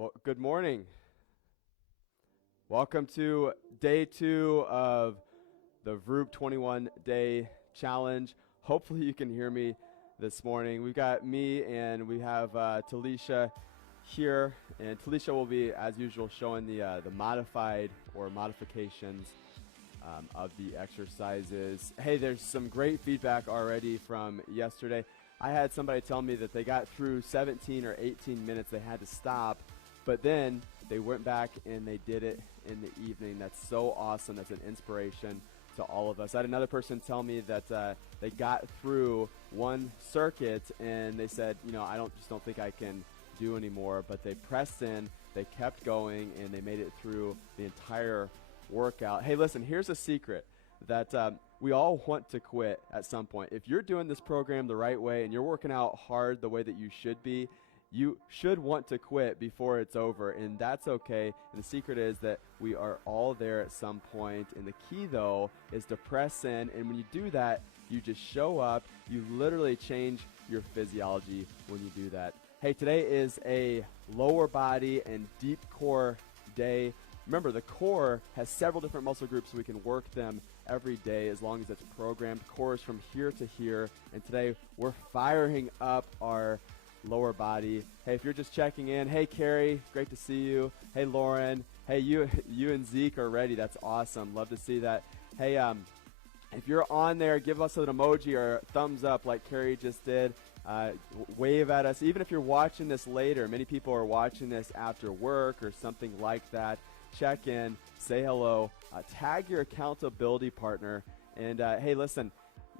Well, good morning. Welcome to day 2 of the Vroop 21 Day Challenge. Hopefully you can hear me this morning. We've got me and we have Talisha here, and Talisha will be, as usual, showing the modified or modifications of the exercises. Hey, there's some great feedback already from yesterday. I had somebody tell me that they got through 17 or 18 minutes, they had to stop, but then they went back and they did it in the evening. That's so awesome. That's an inspiration to all of us. I had another person tell me that they got through one circuit and they said, I just don't think I can do anymore, but they pressed in, they kept going, and they made it through the entire workout. Hey, listen, here's a secret that we all want to quit at some point. If you're doing this program the right way and you're working out hard the way that you should be, you should want to quit before it's over, and that's okay. And the secret is that we are all there at some point, and the key, though, is to press in, and when you do that, you just show up. You literally change your physiology when you do that. Hey, today is a lower body and deep core day. Remember, the core has several different muscle groups, so we can work them every day as long as it's programmed. Core is from here to here, and today we're firing up our lower body. Hey, if you're just checking in, hey Carrie, great to see you. Hey Lauren, hey you and Zeke are ready. That's awesome. Love to see that. Hey, if you're on there, give us an emoji or a thumbs up like Carrie just did. Wave at us. Even if you're watching this later, many people are watching this after work or something like that. Check in, say hello, tag your accountability partner, and hey, listen,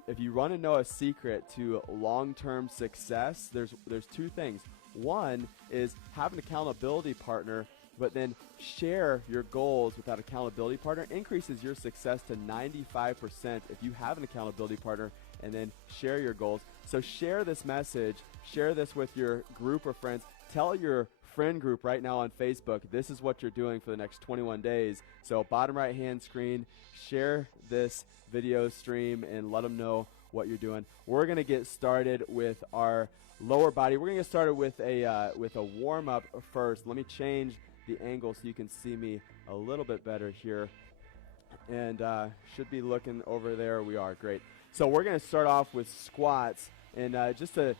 if you want to know a secret to long-term success, there's two things. One is have an accountability partner, but then share your goals with that accountability partner. Increases your success to 95% if you have an accountability partner and then share your goals. So share this message, share this with your group of friends. Tell your friend group right now on Facebook, this is what you're doing for the next 21 days. So bottom right hand screen, share this video stream and let them know what you're doing. We're going to get started with our lower body. We're going to get started with a warm-up first. Let me change the angle so you can see me a little bit better here. And should be looking over there. We are. Great. So we're going to start off with squats, and just a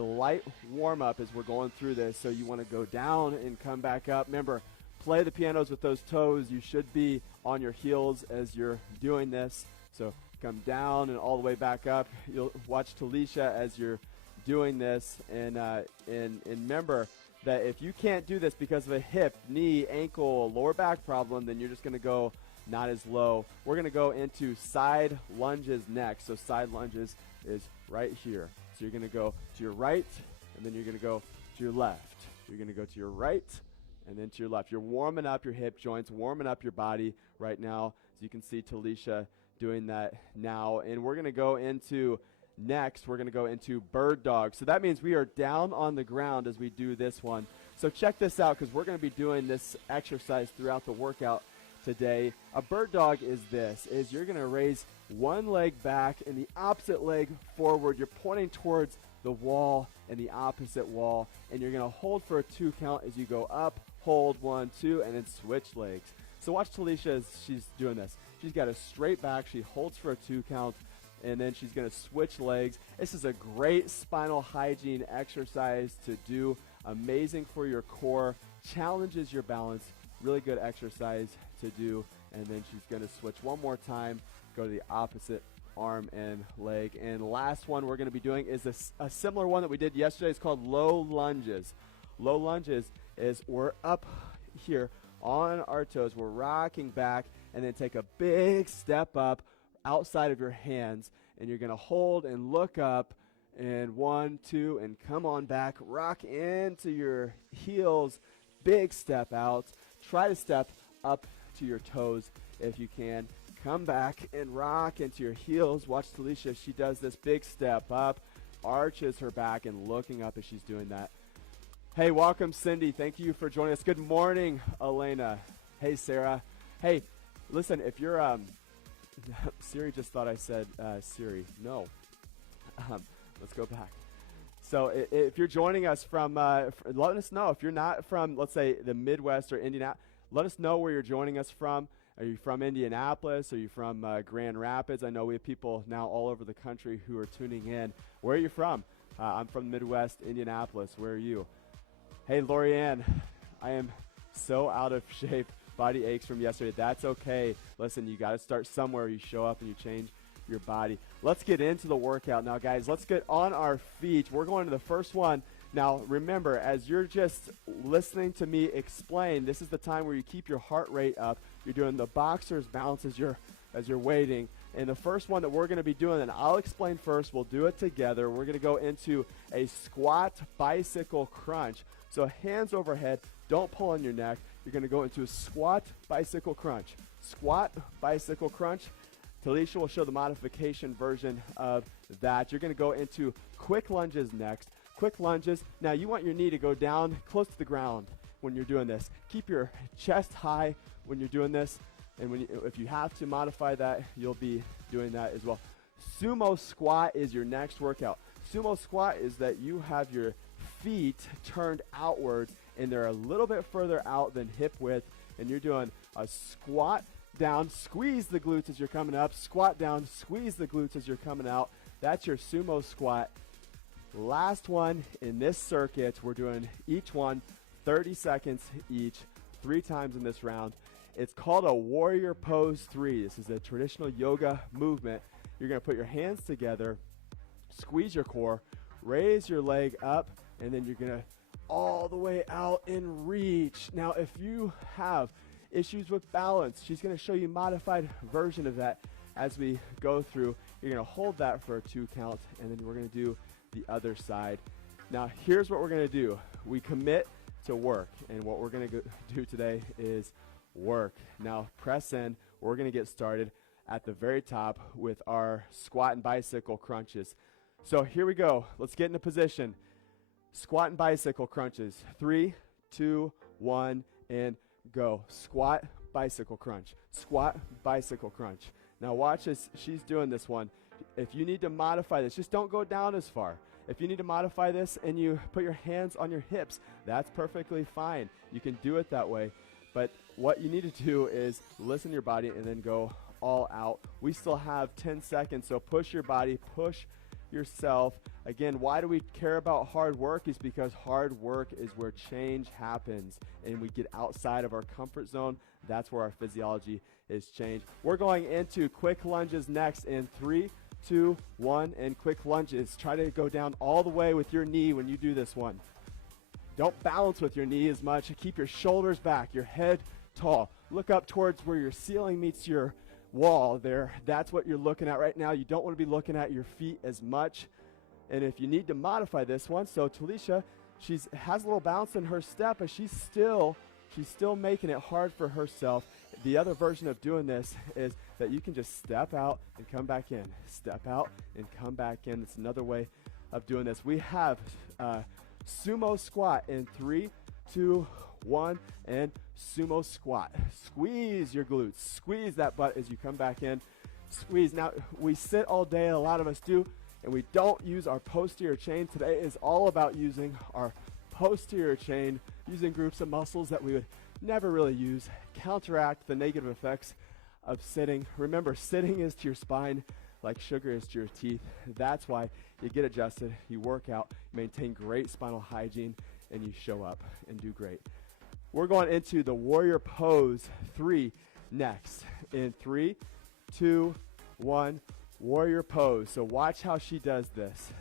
light warm-up as we're going through this. So you want to go down and come back up. Remember, play the pianos with those toes. You should be on your heels as you're doing this. So come down and all the way back up. You'll watch Talisha as you're doing this. And remember that if you can't do this because of a hip, knee, ankle, lower back problem, then you're just going to go not as low. We're going to go into side lunges next. So side lunges is right here. So you're going to go to your right, and then you're going to go to your left. You're going to go to your right, and then to your left. You're warming up your hip joints, warming up your body right now. As you can see Talisha doing that now. And we're going to go into next, we're going to go into bird dog. So that means we are down on the ground as we do this one. So check this out, because we're going to be doing this exercise throughout the workout today. A bird dog is you're going to raise one leg back and the opposite leg forward. You're pointing towards the wall and the opposite wall, and you're going to hold for a 2 count as you go up, hold 1, 2, and then switch legs. So watch Talisha as she's doing this. She's got a straight back. She holds for a 2 count, and then she's going to switch legs. This is a great spinal hygiene exercise to do. Amazing for your core, challenges your balance. Really good exercise to do. And then she's going to switch one more time, go to the opposite arm and leg. And last one we're going to be doing is a similar one that we did yesterday. It's called low lunges. Low lunges is we're up here on our toes. We're rocking back and then take a big step up outside of your hands. And you're going to hold and look up. And 1, 2, and come on back. Rock into your heels. Big step out. Try to step up to your toes if you can. Come back and rock into your heels. Watch Talisha. She does this big step up, arches her back, and looking up as she's doing that. Hey, welcome, Cindy. Thank you for joining us. Good morning, Elena. Hey, Sarah. Hey, listen, if you're Siri just thought I said Siri. No. Let's go back. So if you're joining us from, let us know. If you're not from, let's say, the Midwest or Indiana, let us know where you're joining us from. Are you from Indianapolis? Are you from Grand Rapids? I know we have people now all over the country who are tuning in. Where are you from? I'm from the Midwest, Indianapolis. Where are you? Hey, Lorianne, I am so out of shape. Body aches from yesterday. That's okay. Listen, you got to start somewhere. You show up and you change your body. Let's get into the workout now, guys. Let's get on our feet. We're going to the first one. Now, remember, as you're just listening to me explain, this is the time where you keep your heart rate up. You're doing the boxer's bounce as you're waiting. And the first one that we're going to be doing, and I'll explain first, we'll do it together. We're going to go into a squat bicycle crunch. So hands overhead, don't pull on your neck. You're going to go into a squat bicycle crunch. Squat bicycle crunch. Talisha will show the modification version of that. You're going to go into quick lunges next. Quick lunges. Now you want your knee to go down close to the ground when you're doing this. Keep your chest high when you're doing this. And if you have to modify that, you'll be doing that as well. Sumo squat is your next workout. Sumo squat is that you have your feet turned outward and they're a little bit further out than hip width. And you're doing a squat down, squeeze the glutes as you're coming up, squat down, squeeze the glutes as you're coming out. That's your sumo squat. Last one in this circuit, we're doing each one 30 seconds each, 3 times in this round. It's called a warrior pose 3. This is a traditional yoga movement. You're going to put your hands together, squeeze your core, raise your leg up, and then you're going to all the way out and reach. Now, if you have issues with balance, she's going to show you a modified version of that as we go through. You're going to hold that for a 2 count, and then we're going to do the other side. Now, here's what we're going to do. We commit to work, and what we're going to do today is work. Now, press in. We're going to get started at the very top with our squat and bicycle crunches. So here we go. Let's get into position. Squat and bicycle crunches. 3, 2, 1, and go. Squat, bicycle crunch. Squat, bicycle crunch. Now watch as she's doing this one. If you need to modify this, just don't go down as far. If you need to modify this and you put your hands on your hips, that's perfectly fine. You can do it that way. But what you need to do is listen to your body and then go all out. We still have 10 seconds, so push your body, push yourself. Again, why do we care about hard work? Is because hard work is where change happens and we get outside of our comfort zone. That's where our physiology is changed. We're going into quick lunges next in 3, 2, 1, and quick lunges. Try to go down all the way with your knee when you do this one. Don't balance with your knee as much. Keep your shoulders back, your head tall. Look up towards where your ceiling meets your wall there. That's what you're looking at right now. You don't want to be looking at your feet as much. And if you need to modify this one, so Talisha, she has a little bounce in her step, but she's still making it hard for herself. The other version of doing this is that you can just step out and come back in. Step out and come back in. It's another way of doing this. We have sumo squat in 3, 2, 1, and sumo squat. Squeeze your glutes. Squeeze that butt as you come back in. Squeeze. Now, we sit all day, a lot of us do, and we don't use our posterior chain. Today is all about using our posterior chain, using groups of muscles that we would never really use, counteract the negative effects of sitting. Remember, sitting is to your spine like sugar is to your teeth. That's why you get adjusted, you work out, maintain great spinal hygiene, and you show up and do great. We're going into the warrior pose 3 next. In 3, 2, 1, warrior pose. So watch how she does this.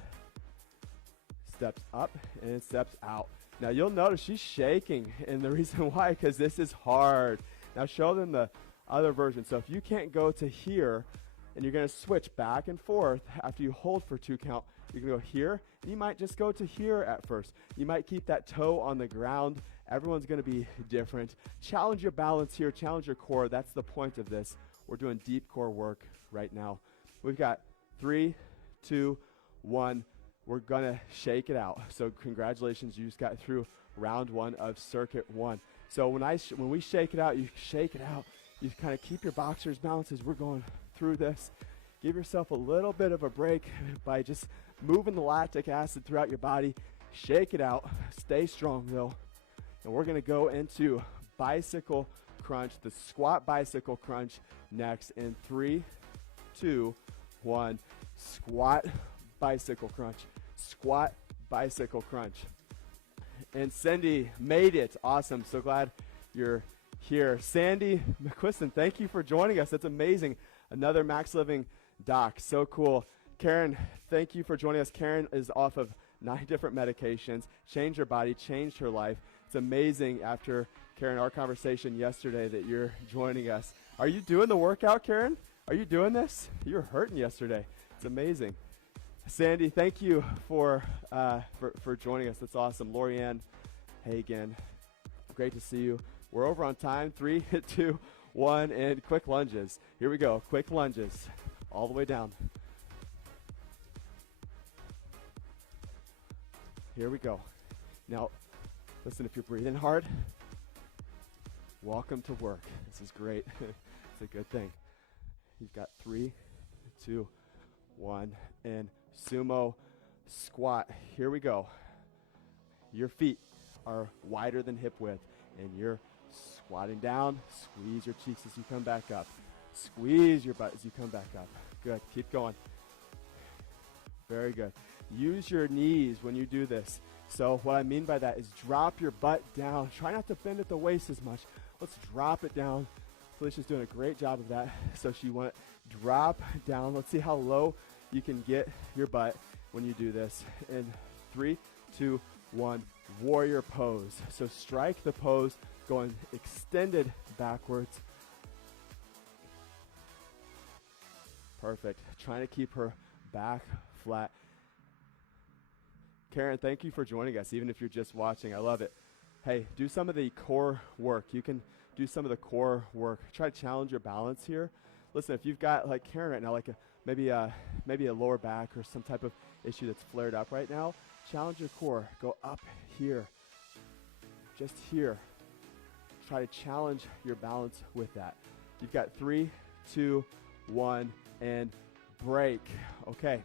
Steps up and steps out. Now you'll notice she's shaking, and the reason why, because this is hard. Now show them the other version. So if you can't go to here, and you're going to switch back and forth after you hold for 2 count, you're going to go here, and you might just go to here at first. You might keep that toe on the ground. Everyone's going to be different. Challenge your balance here. Challenge your core. That's the point of this. We're doing deep core work right now. We've got 3, 2, 1. We're going to shake it out. So congratulations, you just got through round 1 of circuit 1. So when we shake it out, you shake it out. You kind of keep your boxer's balance as we're going through this. Give yourself a little bit of a break by just moving the lactic acid throughout your body. Shake it out. Stay strong, though. And we're going to go into bicycle crunch, the squat bicycle crunch next in 3, 2, 1. Squat bicycle crunch. Squat bicycle crunch. And Cindy made it. Awesome. So glad you're here. Sandy McQuiston, thank you for joining us. That's amazing. Another Max Living doc. So cool. Karen, thank you for joining us. Karen is off of 9 different medications, changed her body, changed her life. It's amazing after, Karen, our conversation yesterday that you're joining us. Are you doing the workout, Karen? Are you doing this? You were hurting yesterday. It's amazing. Sandy, thank you for joining us. That's awesome. Lorianne Hagen, great to see you. We're over on time. 3, 2, 1, and quick lunges. Here we go. Quick lunges all the way down. Here we go. Now, listen, if you're breathing hard, welcome to work. This is great. It's a good thing. You've got 3, 2, 1, and sumo squat. Here we go. Your feet are wider than hip width, and you're squatting down. Squeeze your cheeks as you come back up. Squeeze your butt as you come back up. Good. Keep going. Very good. Use your knees when you do this. So what I mean by that is drop your butt down. Try not to bend at the waist as much. Let's drop it down. Felicia's doing a great job of that. So she want to drop down. Let's see how low you can get your butt when you do this. In 3, 2, 1, warrior pose. So strike the pose, going extended backwards. Perfect. Trying to keep her back flat. Karen, thank you for joining us, even if you're just watching. I love it. Hey, do some of the core work. You can do some of the core work. Try to challenge your balance here. Listen, if you've got, like Karen right now, like maybe a lower back or some type of issue that's flared up right now, challenge your core. Go up here, just here. Try to challenge your balance with that. You've got 3, 2, 1, and break. Okay.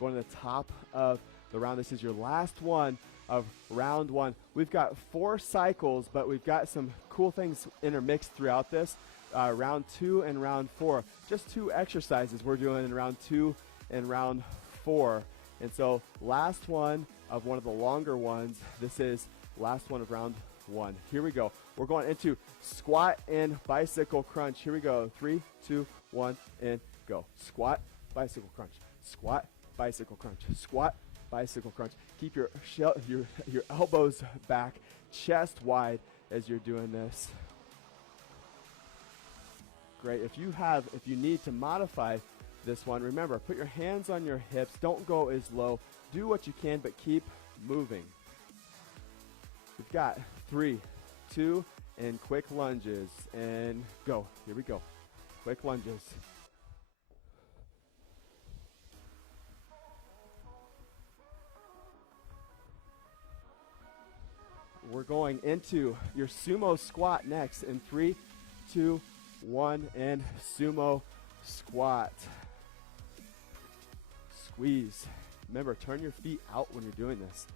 Going to the top of the round. This is your last one of round 1. We've got 4 cycles, but we've got some cool things intermixed throughout this. Round 2 and round 4. Just 2 exercises we're doing in round 2 and round 4. And so last one of one of the longer ones. This is last one of round 1. Here we go. We're going into squat and bicycle crunch. Here we go. 3, 2, 1, and go. Squat, bicycle crunch. Squat, bicycle crunch. Squat, bicycle crunch. Keep your elbows back, chest wide as you're doing this. Great. If you need to modify this one, remember, put your hands on your hips. Don't go as low. Do what you can, but keep moving. We've got 3, 2, and quick lunges. And go. Here we go. Quick lunges. We're going into your sumo squat next in 3, 2, 1, and sumo squat. Squeeze. Remember, turn your feet out when you're doing this.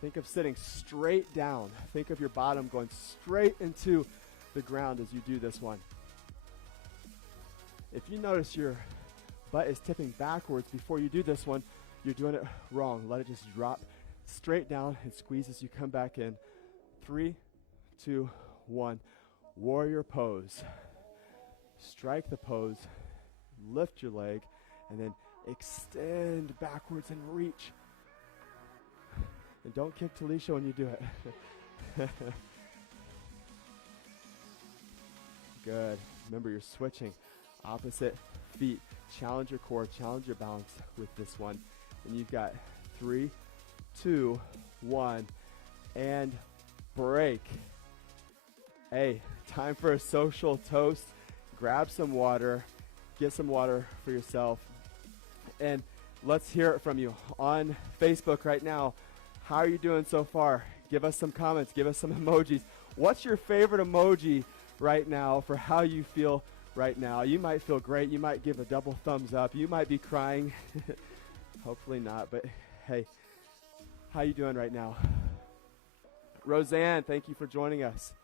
Think of sitting straight down. Think of your bottom going straight into the ground as you do this one. If you notice your butt is tipping backwards before you do this one, you're doing it wrong. Let it just drop straight down and squeeze as you come back in. 3, 2, 1. Warrior pose. Strike the pose. Lift your leg. And then extend backwards and reach. And don't kick Talisha when you do it. Good. Remember, you're switching. Opposite feet. Challenge your core. Challenge your balance with this one. And you've got 3, 2, 1, and break. Hey, time for a social toast. Grab some water. Get some water for yourself. And let's hear it from you on Facebook right now. How are you doing so far? Give us some comments. Give us some emojis. What's your favorite emoji right now for how you feel right now. You might feel great. You might give a double thumbs up. You might be crying. Hopefully not, but hey, how you doing right now? Roseanne, thank you for joining us.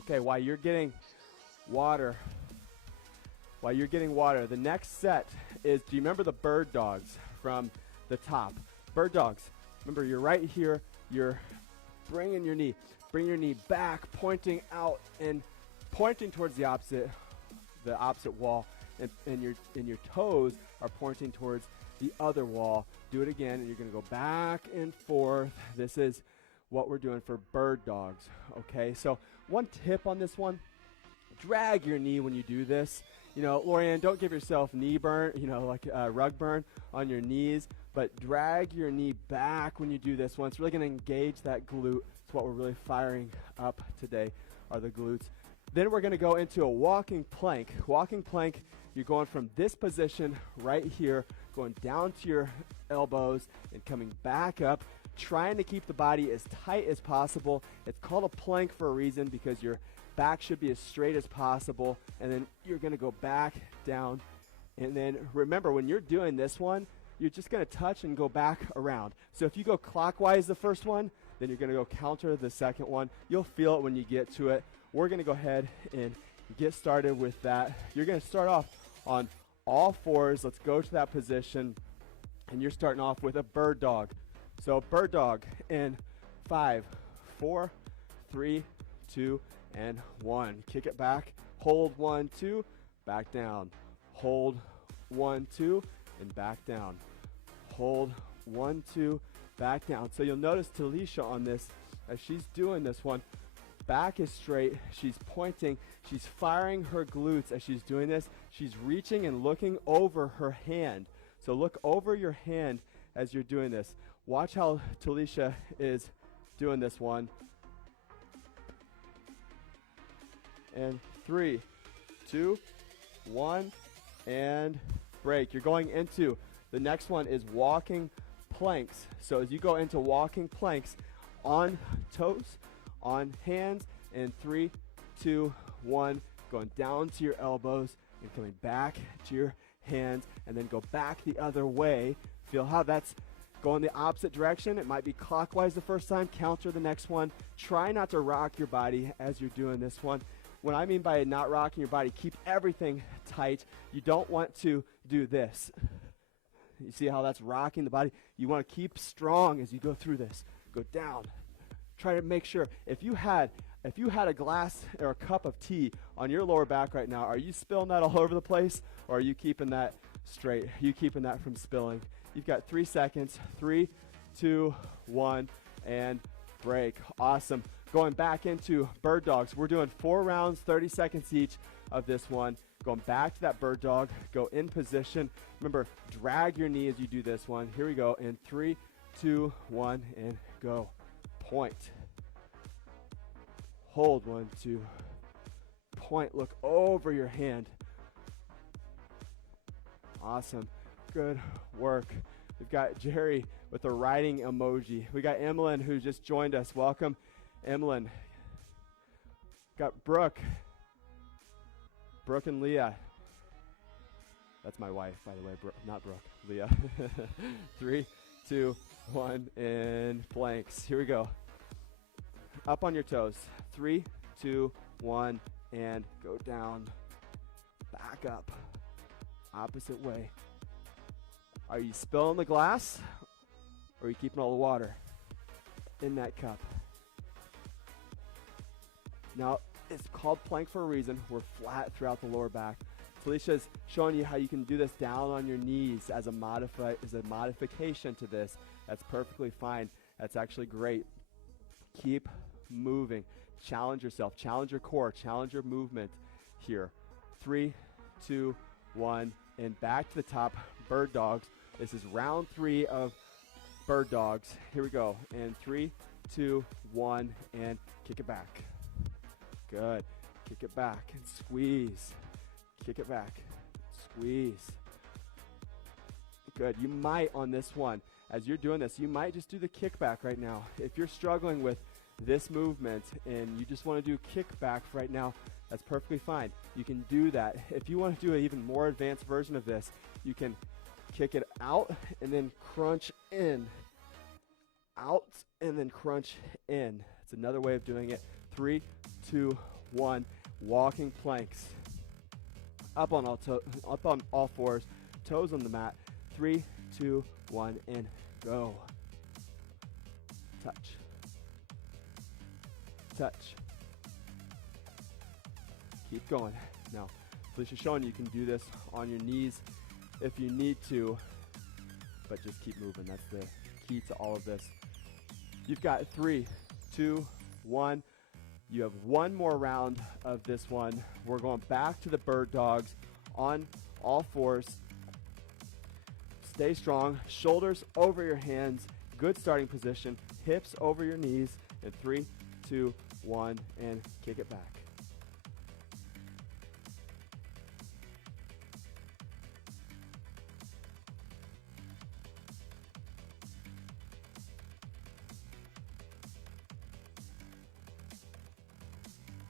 Okay, while you're getting water, the next set is, do you remember the bird dogs from the top? Bird dogs. Remember, you're right here. You're bring your knee back, pointing out and pointing towards the opposite wall, and your toes are pointing towards the other wall. Do it again, and you're going to go back and forth. This is what we're doing for bird dogs, okay? So one tip on this one, drag your knee when you do this. You know, Lorianne, don't give yourself knee burn, like rug burn on your knees, but drag your knee back when you do this one. It's really going to engage that glute. It's what we're really firing up today are the glutes. Then we're going to go into a walking plank. Walking plank, you're going from this position right here, going down to your elbows and coming back up, trying to keep the body as tight as possible. It's called a plank for a reason, because your back should be as straight as possible, and then you're going to go back down. And then remember, when you're doing this one, you're just going to touch and go back around. So if you go clockwise the first one, then you're going to go counter the second one. You'll feel it when you get to it. We're going to go ahead and get started with that. You're going to start off on all fours. Let's go to that position, and you're starting off with a bird dog. So bird dog in 5, 4, 3, 2, and 1. Kick it back. Hold 1, 2, back down. Hold 1, 2, and back down. Hold 1, 2, back down. So you'll notice Talisha on this, as she's doing this one, back is straight. She's pointing. She's firing her glutes as she's doing this. She's reaching and looking over her hand. So look over your hand as you're doing this. Watch how Talisha is doing this one. And 3, 2, 1, and break. You're going into the next one is walking planks. So as you go into walking planks, on toes, on hands, and 3, 2, 1, going down to your elbows and coming back to your hands, and then go back the other way. Feel how that's going the opposite direction. It might be clockwise the first time, counter the next one. Try not to rock your body as you're doing this one. What I mean by not rocking your body, keep everything tight. You don't want to do this. You see how that's rocking the body? You want to keep strong as you go through this. Go down. Try to make sure, if you had a glass or a cup of tea on your lower back right now, are you spilling that all over the place, or are you keeping that straight? Are you keeping that from spilling? You've got 3 seconds. 3, 2, 1, and break. Awesome. Going back into bird dogs. We're doing 4 rounds, 30 seconds each of this one. Going back to that bird dog. Go in position. Remember, drag your knee as you do this one. Here we go. In 3, 2, 1, and go. Point. Hold 1, 2. Point. Look over your hand. Awesome. Good work. We've got Jerry with a writing emoji. We got Emlyn, who just joined us. Welcome, Emlyn. Got Brooke and Leah. That's my wife, by the way, not Brooke, Leah. 3, 2, 1, and blanks. Here we go. Up on your toes. 3, 2, 1, and go down. Back up. Opposite way. Are you spilling the glass, or are you keeping all the water in that cup? Now, it's called plank for a reason. We're flat throughout the lower back. Felicia's showing you how you can do this down on your knees as a modification to this. That's perfectly fine. That's actually great. Keep moving. Challenge yourself. Challenge your core. Challenge your movement here. 3, 2, 1, and back to the top. Bird dogs. This is round 3 of bird dogs. Here we go. And 3, 2, 1, and kick it back. Good. Kick it back and squeeze. Kick it back. Squeeze. Good. You might on this one, as you're doing this, you might just do the kickback right now. If you're struggling with this movement and you just want to do kickback right now, that's perfectly fine. You can do that. If you want to do an even more advanced version of this, you can kick it out and then crunch in. Out and then crunch in. It's another way of doing it. 3, 2, 1. Walking planks. Up on all fours. Toes on the mat. 3, 2, 1, and go. Touch. Touch. Keep going. Now, Felicia's showing you can do this on your knees if you need to, but just keep moving. That's the key to all of this. You've got 3, 2, 1. You have one more round of this one. We're going back to the bird dogs on all fours. Stay strong. Shoulders over your hands. Good starting position. Hips over your knees. And 3, 2, 1, and kick it back.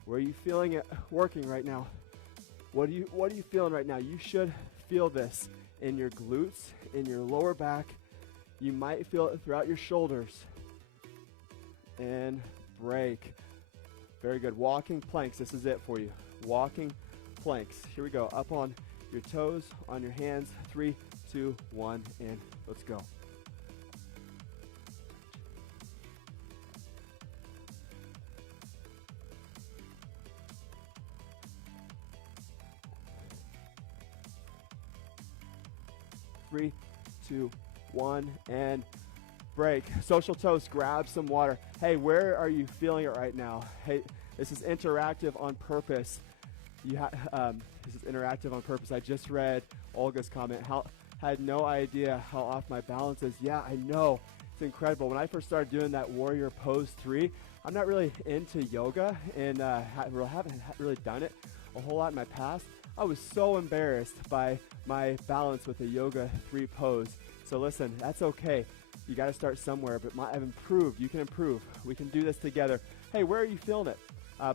Where are you feeling it working right now? What are you feeling right now? You should feel this in your glutes, in your lower back. You might feel it throughout your shoulders. And break. Very good. Walking planks. This is it for you. Walking planks. Here we go. Up on your toes, on your hands. 3, 2, 1, and let's go. Three, 2, 1, and break. Social toast, grab some water. Hey, where are you feeling it right now? Hey, this is interactive on purpose. This is interactive on purpose. I just read Olga's comment. Had no idea how off my balance is. Yeah, I know. It's incredible. When I first started doing that warrior pose 3, I'm not really into yoga and haven't really done it a whole lot in my past. I was so embarrassed by my balance with the yoga 3 pose. So listen, that's okay. You got to start somewhere, but I've improved. You can improve. We can do this together. Hey, where are you feeling it?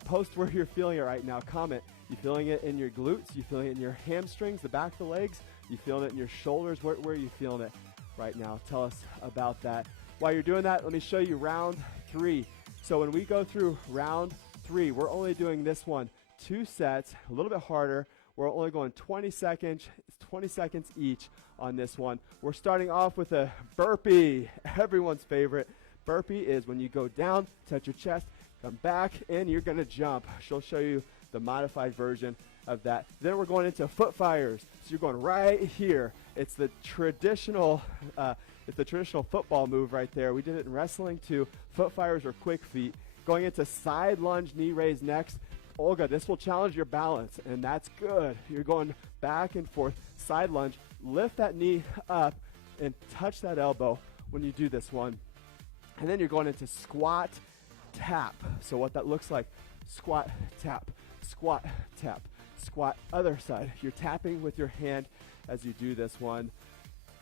Post where you're feeling it right now. Comment. You feeling it in your glutes? You feeling it in your hamstrings, the back of the legs? You feeling it in your shoulders? Where are you feeling it right now? Tell us about that. While you're doing that, let me show you round 3. So when we go through round 3, we're only doing this one 2 sets, a little bit harder. We're only going 20 seconds each on this one. We're starting off with a burpee, everyone's favorite. Burpee is when you go down, touch your chest, come back, and you're gonna jump. She'll show you the modified version of that. Then we're going into foot fires. So you're going right here. It's the traditional football move right there. We did it in wrestling too. Foot fires or quick feet. Going into side lunge, knee raise next. Olga, this will challenge your balance, and that's good. You're going back and forth, side lunge, lift that knee up, and touch that elbow when you do this one. And then you're going into squat, tap. So what that looks like, squat, tap, squat, tap, squat, other side. You're tapping with your hand as you do this one.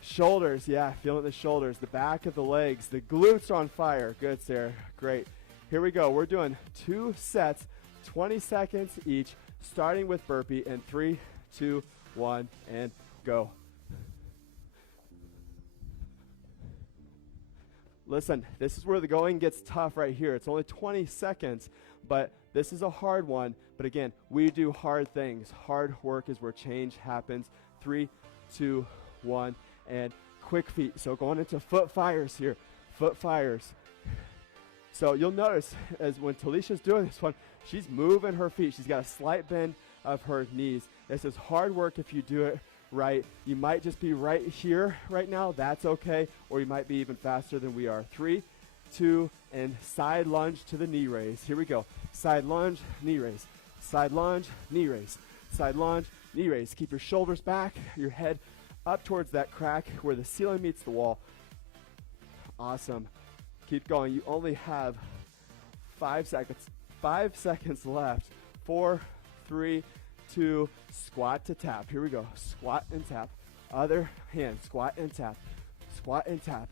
Shoulders, yeah, feeling the shoulders, the back of the legs, the glutes are on fire. Good, Sarah, great. Here we go, we're doing 2 sets, 20 seconds each, starting with burpee in 3, 2, 1, and go. Listen, this is where the going gets tough right here. It's only 20 seconds, but this is a hard one. But again, we do hard things. Hard work is where change happens. 3, 2, 1, and quick feet. So going into foot fires here. Foot fires. So you'll notice as when Talisha's doing this one, she's moving her feet. She's got a slight bend of her knees. This is hard work if you do it right. You might just be right here right now. That's okay. Or you might be even faster than we are. 3, 2, and side lunge to the knee raise. Here we go. Side lunge, knee raise. Side lunge, knee raise. Side lunge, knee raise. Keep your shoulders back, your head up towards that crack where the ceiling meets the wall. Awesome. Keep going. You only have 5 seconds. 5 seconds left. 4, 3, 2, squat to tap. Here we go. Squat and tap. Other hand. Squat and tap. Squat and tap.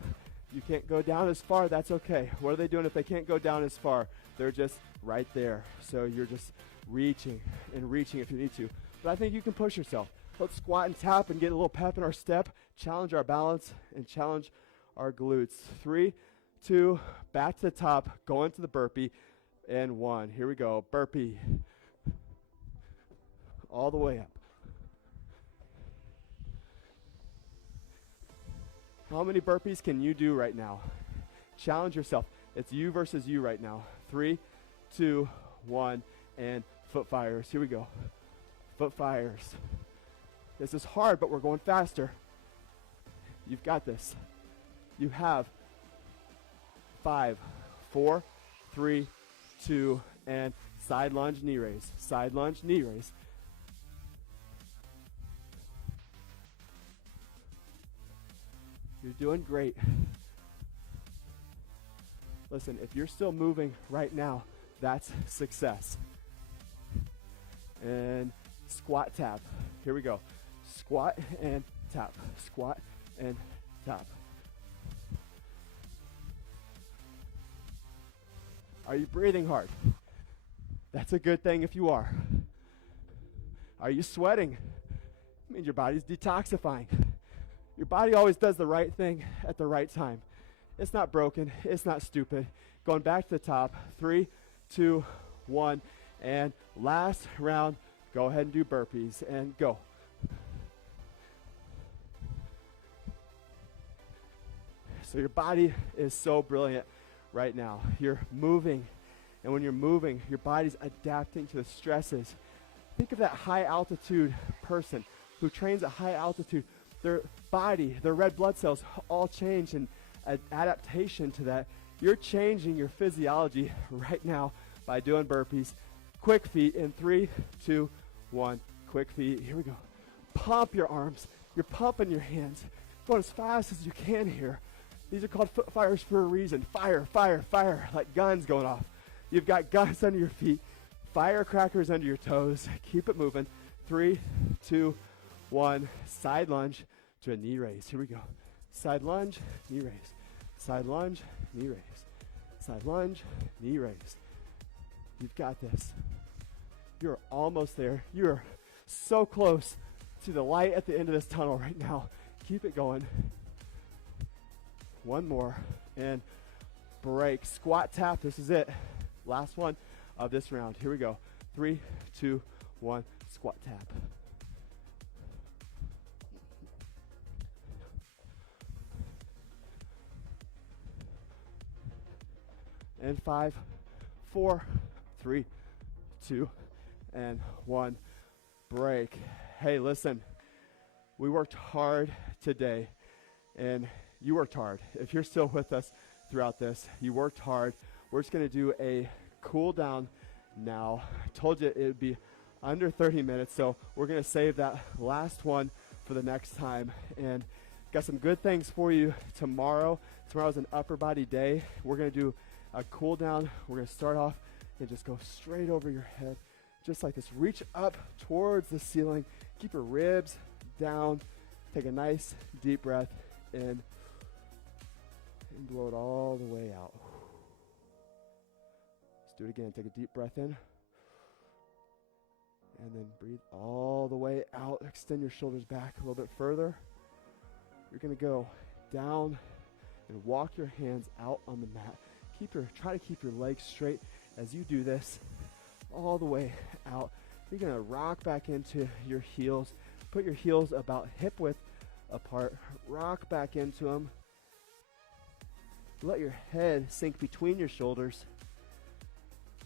You can't go down as far, that's okay. What are they doing if they can't go down as far? They're just right there. So you're just reaching and reaching if you need to. But I think you can push yourself. Let's squat and tap and get a little pep in our step, challenge our balance, and challenge our glutes. 3, 2, back to the top, go into the burpee, and 1. Here we go, burpee. All the way up. How many burpees can you do right now? Challenge yourself. It's you versus you right now. 3, 2, 1, and foot fires. Here we go. Foot fires. This is hard, but we're going faster. You've got this. You have 5, 4, 3, 2, and side lunge, knee raise. Side lunge, knee raise. You're doing great. Listen, if you're still moving right now, that's success. And squat tap. Here we go. Squat and tap. Squat and tap. Are you breathing hard? That's a good thing if you are. Are you sweating? It means your body's detoxifying. Your body always does the right thing at the right time. It's not broken. It's not stupid. Going back to the top. 3, 2, 1. And last round, go ahead and do burpees. And go. So your body is so brilliant right now. You're moving. And when you're moving, your body's adapting to the stresses. Think of that high altitude person who trains at high altitude. Their body, their red blood cells all change in adaptation to that. You're changing your physiology right now by doing burpees. Quick feet in 3, 2, 1. Quick feet. Here we go. Pump your arms. You're pumping your hands. Going as fast as you can here. These are called foot fires for a reason. Fire, fire, fire, like guns going off. You've got guns under your feet. Firecrackers under your toes. Keep it moving. 3, 2, 1. Side lunge to a knee raise. Here we go. Side lunge, knee raise. Side lunge, knee raise. Side lunge, knee raise. You've got this. You're almost there. You're so close to the light at the end of this tunnel right now. Keep it going. One more. And break. Squat tap. This is it. Last one of this round. Here we go. 3, 2, 1. Squat tap. And 5, 4, 3, 2, and 1. Break. Hey, listen. We worked hard today, and you worked hard. If you're still with us throughout this, you worked hard. We're just going to do a cool down now. I told you it would be under 30 minutes, so we're going to save that last one for the next time. And got some good things for you tomorrow. Tomorrow's an upper body day. We're going to do a cool down. We're going to start off and just go straight over your head, just like this. Reach up towards the ceiling. Keep your ribs down. Take a nice deep breath in and blow it all the way out. Let's do it again. Take a deep breath in and then breathe all the way out. Extend your shoulders back a little bit further. You're going to go down and walk your hands out on the mat. Try to keep your legs straight as you do this all the way out. You're going to rock back into your heels. Put your heels about hip width apart. Rock back into them. Let your head sink between your shoulders.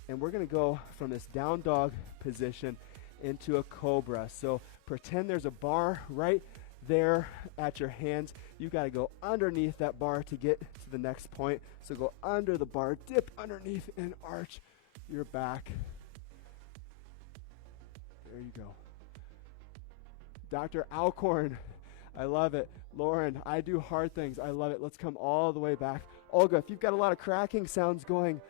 And we're going to go from this down dog position into a cobra. So pretend there's a bar right there at your hands. You got to go underneath that bar to get to the next point. So go under the bar, dip underneath, and arch your back. There you go. Dr. Alcorn, I love it. Lauren, I do hard things. I love it. Let's come all the way back. Olga, if you've got a lot of cracking sounds going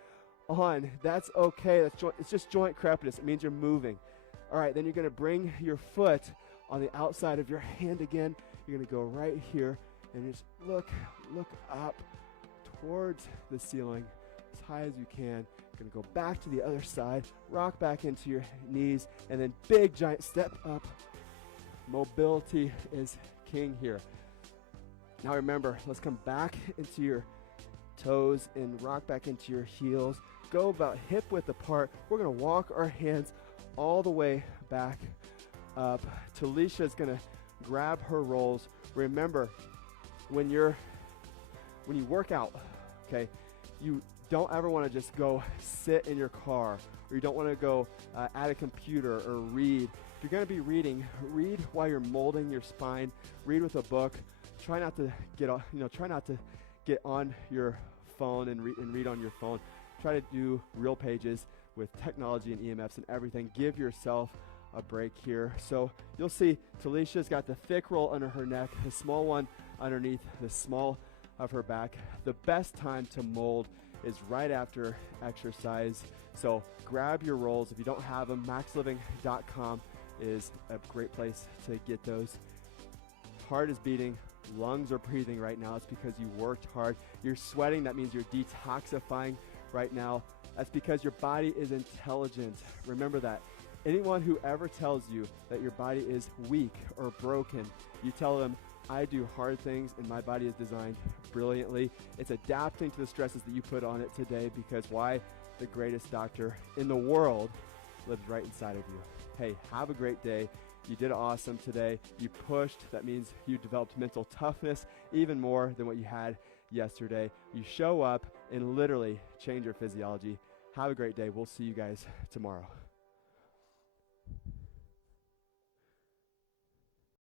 on, that's okay. It's just joint crepitus. It means you're moving. All right, then you're going to bring your foot on the outside of your hand again. You're going to go right here and just look up towards the ceiling as high as you can. Gonna go back to the other side, rock back into your knees, and then big giant step up. Mobility is king here. Now remember, let's come back into your toes and rock back into your heels. Go about hip width apart. We're gonna walk our hands all the way back up. Talisha is gonna grab her rolls. Remember, when you work out, okay, you don't ever want to just go sit in your car, or you don't want to go at a computer or read. If you're going to be reading, read while you're molding your spine. Read with a book. Try not to get on your phone and read on your phone. Try to do real pages with technology and EMFs and everything. Give yourself a break here. So you'll see Talisha's got the thick roll under her neck, the small one underneath the small of her back. The best time to mold is right after exercise. So grab your rolls. If you don't have them, maxliving.com is a great place to get those. Heart is beating, lungs are breathing right now. It's because you worked hard. You're sweating, that means you're detoxifying right now. That's because your body is intelligent. Remember that. Anyone who ever tells you that your body is weak or broken, you tell them, I do hard things and my body is designed brilliantly. It's adapting to the stresses that you put on it today, because why? The greatest doctor in the world lives right inside of you. Hey, have a great day. You did awesome today. You pushed. That means you developed mental toughness even more than what you had yesterday. You show up and literally change your physiology. Have a great day. We'll see you guys tomorrow.